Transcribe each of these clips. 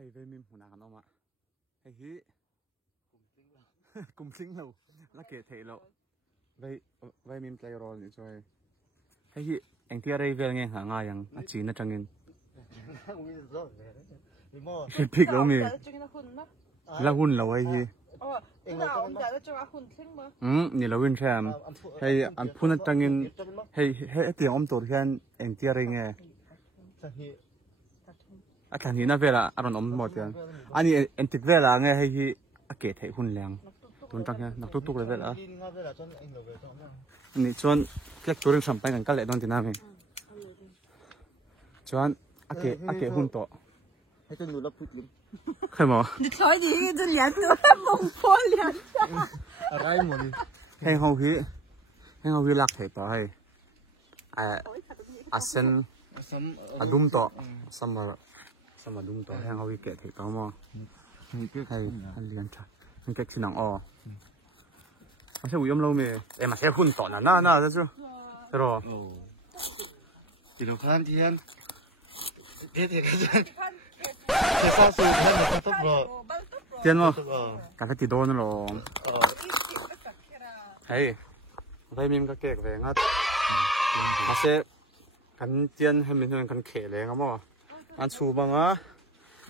hay về mình hồn ăn mà hay hí cùng sinh lâu là kể thể lộ về mình play rồi rồi hay hí anh tia đây về nghe hả ngay yang chỉ nó chẳng in cái pig đâu mi là hun lâu hay híนี่เราวิ่งแชมให้อันพูดจังเงินให้เตียงอมตัวแค่เองเตียอะไรเงี้ยอาจารย์นี่น่าเวลาอารมณ์อมหมดยังอันนี้เอ็นติดเวลาไงให้อาเกตให้หุ่นแรงตัวจังเงี้ยนักตุกเลยเวลาอันนี้ชวนเรียกตัวเรื่องสัมไปกันก็เลยโดนตีน้ำเองชวนอาเกตหุ่นโตให้ตัวหนูรับพูดลิ้มใครมั้ง你瞧你这脸都蒙破脸อะไรหมดเลยให้เขาพี่รักเหตุต่อให้อาเซนอาดุมต่อสมาดุมต่อให้เขาวิเกตเหตุต่อมั้งให้เรียนชัดมันเก่งสิ่งอ๋อไม่ใช่วิ่งเราเมย์มาใช้หุ่นต่อน่าใช่ไหมใช่หรอจีนพันจีนเด็กกันเจ้าสูงท่านมาตุ๊บเลยเจียนมั้งการที่โดนหรอเฮ้ยไปมีมันก็เก่งเลยงั้นอาเซ่กันเจียนให้มันเป็นกันเขยเลยงั้นมั้งอันชูบังอ่ะ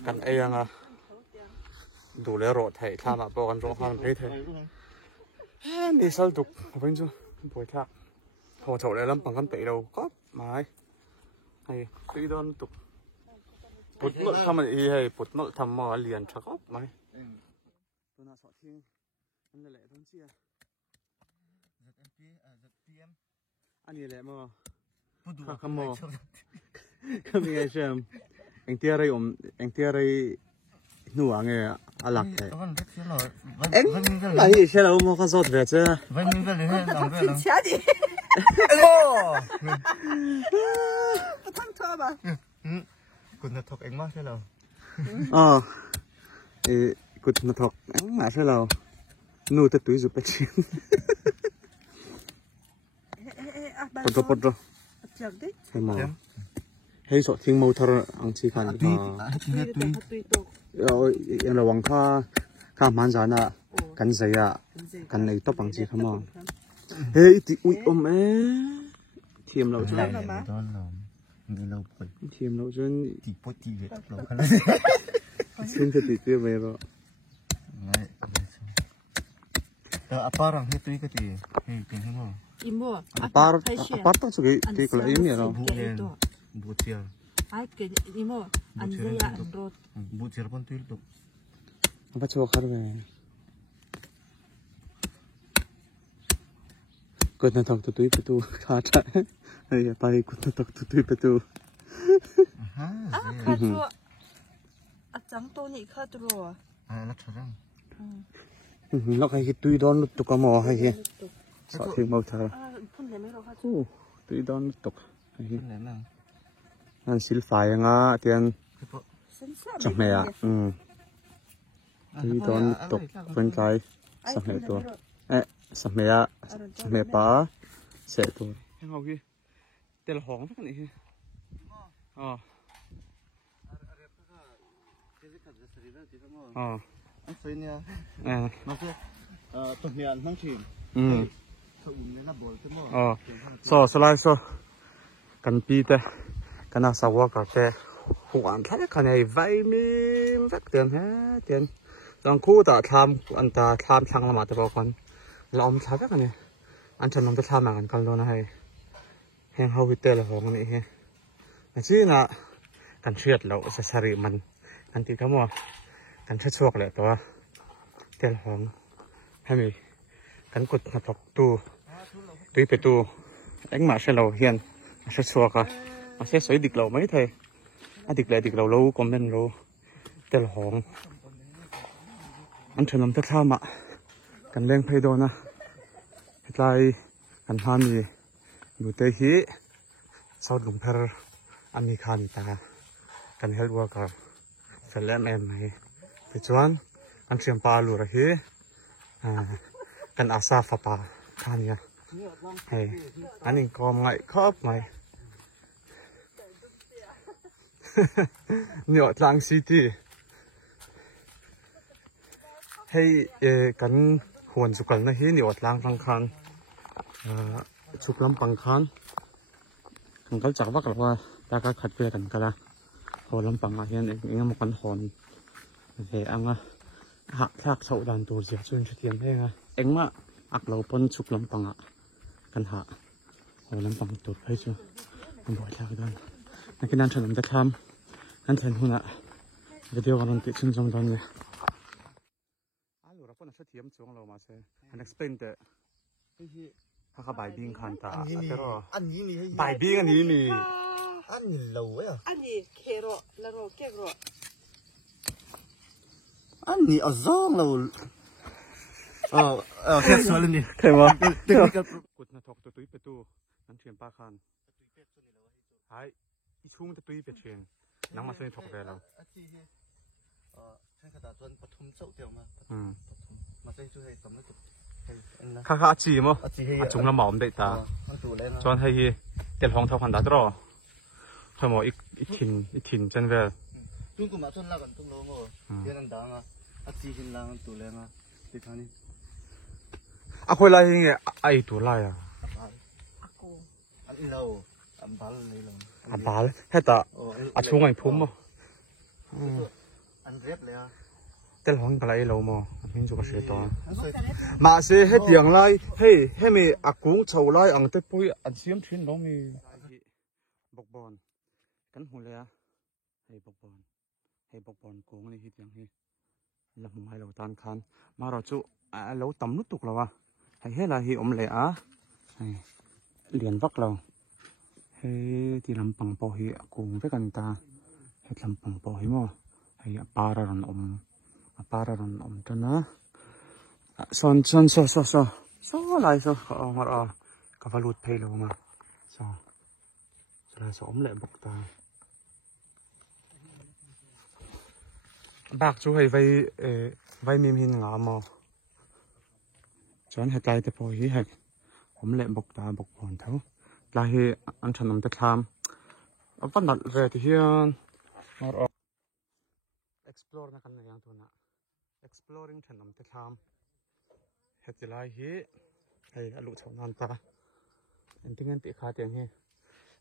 กันเองอ่ะดูแลรถไทยถ้ามาบอกกันรถห้างไทยนี่สรุปเป็นจู่ป่วยทักโหโฉเลยลำปังกันเตะเราก็มาไอ้ตีโดนตุกปุดโนทำอะไรให้ปุดโนทำมาเรียนชักอ๊อบไหมตัวน่าสอดทิ้งนั่นแหละต้องเชี่ยอันนี้แหละมั้งข้ามมั้งก็มีไอ้เชมเอ็งเตี้ยอะไรเอ็งเตี้ยอะไรหนูอะไรอะหลักเลยเอ็งไม่ใช่เรามั้งข้าสอดแบบเจ้าวันนี้ก็เลยให้เราไปแล้วโอ้不烫车吧คุณนัททอกเองมากใช่เราอ๋อคุณนัททอกเองมาใช่เรานู่นแต่ตุ้ยสุดไปชิมปดให้มาให้สอดทิ้งมูทาร์อังชีกันเราอย่างระวังข้ามันจานะกันเสียกันในต๊อปอังชีเข้ามาเฮ้ยติอุ้ยอมทีมเราใช่ไหมเราทีมเราจนตีปตีเวทเราขนาดซึ่งจะตีเตี้ยไปหรอแต่อาปารังที่ตีก็ตีเป็นยังไงอิมบัวอาปาร์ต้องสุกี้ตีกลายอิมเนี่ยเราบูเชียร์ไอ้เกิดอิมบัวอันเดียอันโรดบูเชียร์ปนตีตุกapa coba karve kut na tok tutui petu kata ya pai kut na tok tutui petu kha chu a chang to ni kha tu ro la thang lo kai ki tui don lut ka mo ha hi sa thi mo tha phun le me ro kha chu tui don lut tok hi an sil fai nga tian chang me ya tui don lut tok pen kai sa me to sa me ya sa me pa se to ho ki tel hong ka ni hi anh thấy nha nó sẽ thực hiện năng chìm so cần pi te cần là sao cả te hoàn thế cái này vay mình rất tiền hết tiền đang khu ta tham anh ta tham sang là mà ta bảo con làm sao cái này anh chân làm ta tham mà anh cần đâu này hàng hậu hít te là hong này he chỉ là cần chuyện lâu sẽ sari mình anh thì cái màกันชัดชวกเลยตัวเตลหงให้มีกันกดมาตกตู้ไปตู้เอ็งมาเชลเราเฮียนมาชัดชวกอ่ะมาเชสวยดิกเราไม่เทดิกเรารู้คอมเมนต์รู้เตลหงอันเชิญลำตะข้ามอ่ะกันแรงไพโดนะไกลกันฮามีอยู่เตฮีซาวด์ลุงเพอร์อเมริกานิตากันเฮลวัวกับเฟลเลมเอ็มไหมไปจวนอันเชียงปาลูระฮีกันอาซาฟาปาข้านี่เฮ้อันนี้ก็ไม่ครอบไม่เหนียวทางซิตี้ hay kan huan chukal na hi ni ot lang rang khan chuk lam pang khan kan kal chak vak lawa ta ka khat pe kan kala ho lam pang a hian engam kan hon ve anga ha thak chau dan tur zia chun thiam henga engma aklo pon chuk lam panga kan ha ho lam pang tur phai chu kan boi thak dan nakin an thanam ta tham an than huna video kan ti chun jong dan ne alu ra pon sa thiam chong lo ma se an explain the ha ka bai bing khan ta pero ăn gì nè bai bing an ni ni ăn lâu ấy à ăn gì khe rồi là rồi kẹp rồi ăn gì ở giang lâu khép xóa lên đi thế mà cụt na thọc tụi pe tu nan thiam pa khan hai i chung tụi pe chen nang ma se thọc ve loใช่ขนาดจนปฐมเจ้าเดียวมามาใส่ช่วยสำนักkha kha chi mo chung la mom dei ta chon hai hi tel hong thau khan da tro thôi mà ít thìn chân về chúng cũng mà chân là còn tung lố mà cái này đáng à chỉ hình lang tụ lên à thì thằng này khôi lại nghe ai tụ lại à ăn lâu ăn bál lấy lòng bál hết ta chung anh phum mà ăn rét lấy à tel hong cái lại lâu mà mình chụp cái to mà sẽ hết tiếng lại hey mày cũng chầu lại ăn tết bui ăn xiêm thìn đó mày bọc bòn cắn hồn lẹ hay bọc bòn cuồng này hết tiếng hi làm hai lâu tan khan mà rồi chú lâu tắm nút tục rồi à hay hết là hi lẹ á liền vắt lâu hay thì làm bằng bò hi cuồng vớiกันta hết làm bằng bò hi mà hay para rồi cho nó son lại mà cả vào lụt pay lâu mà là xóm lại bọc ta bác chú hay vay mìm hình ngã mà chọn hết tay tập hồi hết xóm lại bọc ta bọc hòn thấu là hi anh chọn nằm tết tham vẫn đặt về thì hiền explore na kan yang tu na exploring chọn nằm tết tham hết thì lại hi hay lụt chọn nan ta anh tiếng anh bị khá tiếng hi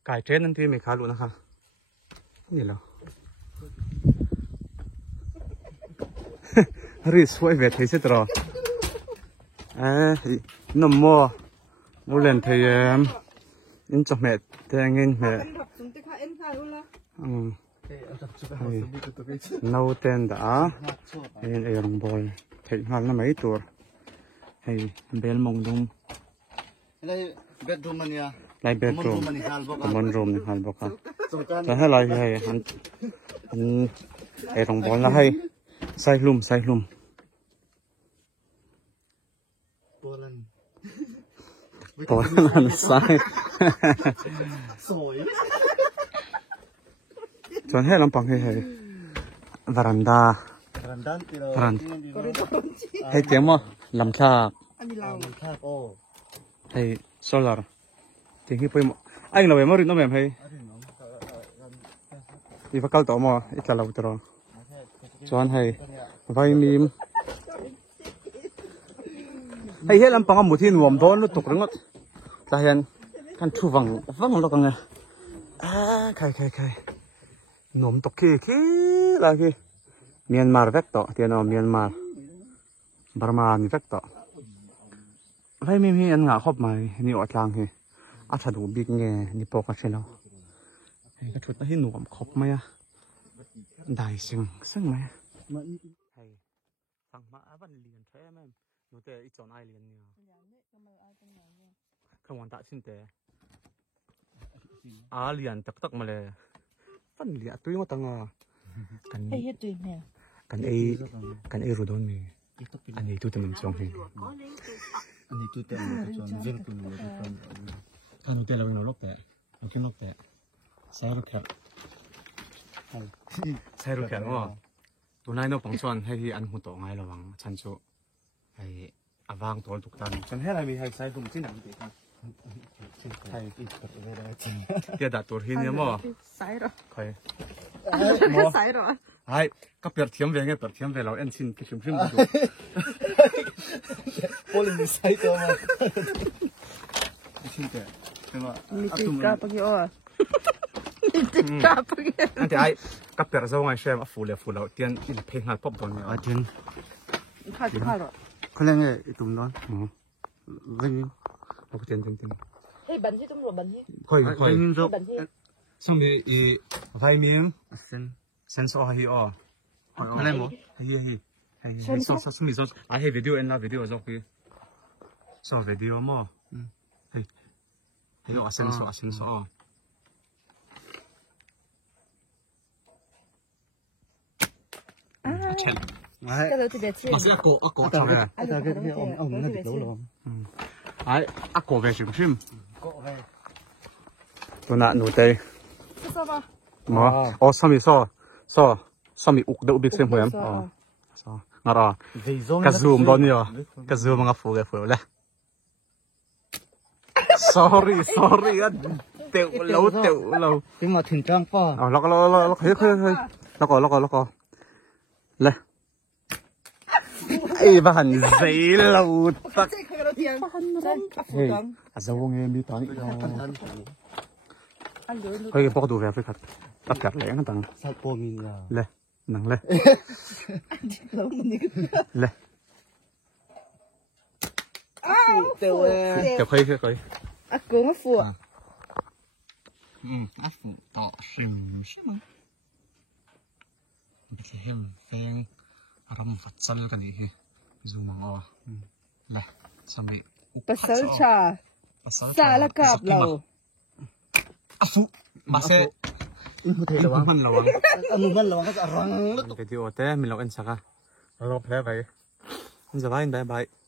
cải trên anh thì mình khá luôn nè ha gì đâu rít xuôi về thấy chết rồi nằm mua lên thì in cho mẹ thì anh in mẹ nấu tên đã anh ấy làm bồi thấy hoàn là mấy tuổi hay bel mông đông đây bedroom mania lại bedroom common room này hal bọc ha cho hết lại hay anh ấy đồng bón là hay sai lum Poland sai cho hết làm bằng hay veranda hay tiếng mà làm khác hay solar tiếng hi poi anh là em nó mềm hay đi vào câu tổ mà ít là lâu rồi cho anh hay vay mìm hay hết làm bằng một thiên nuông đó nó tục lắm ta hiện căn thu vàng nó còn nghe khai nuông tục kia là kia Myanmar vector tiền nào Myanmar Burma vector vay mìm hi anh ngã khóc mày ni ở trang hi thật đủ big nghe ni po ka chelo cái chút nó hi nuông khóc mày đại sinh mày hay thằng mà vẫn liền thế em nó tệ ít chọn ai liền nhiều không quan tạ xin tệ liền tắc mà lệ vẫn liền tuy mà tăng cần ai hết tùy nè cần ai rồi đó mì anh ấy tôi mình chọn thì anh ấy tôi tên chọn viên cùng người con kan hotel là nó lốc tệ sai rồi kẹt đúng không tụi này nó bằng xuân hay thì ăn hụt tổ ngay là bằng chăn chỗ hay vang tổ tục tan chân hết là vì hay sai dùng chứ nặng thì không hay kia đặt tổ hin nhá mà sai rồi phải sai rồi hai các biệt thiếm về nghe biệt thiếm về lão em xin cái phim được Polling sai to mà. xin thế nhưng mà Mitika pagyo. Mitika pagyo. anh thì ai các biệt dâu ngay xem phụ lão tiền in phê ngài pop đòn này tiền Khalo. Có lẽ nghe tụm đó. Vinh. học tiền Hey, bắn hi tum ro bắn hi. khơi Vinh rồi. Bắn hi. xong thì vài miếng Sen. sensor hay ở Có lẽ một. hay so xong rồi ai hay video en la video rồi cái so video mà hay ở sensor Cái đó thì đẹp chứ. mà sẽ có cho này Cái ông nó bị đấu rồi. ai có về xem phim Có về. tôi nãy nụ tê Sao mà? mà xong rồi ục đậu big xem hồi em ngà ra cái zoom đó nhỉ cái zoom ngà phụ lẹ sorry tiểu lâu Nhưng mà thỉnh trang pha. lọc lẹ ai bà hẳn giấy lâu tắc Cái đó tiền. dâu nghe mi tán Anh nhớ cái bọc đồ về phải thật tất cả lẽ cái thằng Sao po mình là. lẹ nặng lẹ lẹ Tiểu tiểu khơi à cố mà phụ. áp phụ tọ sim mà cái hem phèn ram phát sal cái gì zoom mà lẹ xong rồi Pasal cha. Sa la kap lo. áp phụ mà sẽ Không thể đâu. mình lâu Ano man lang ka arang. video te mình lâu anh saka lâu play vậy giờ bye bye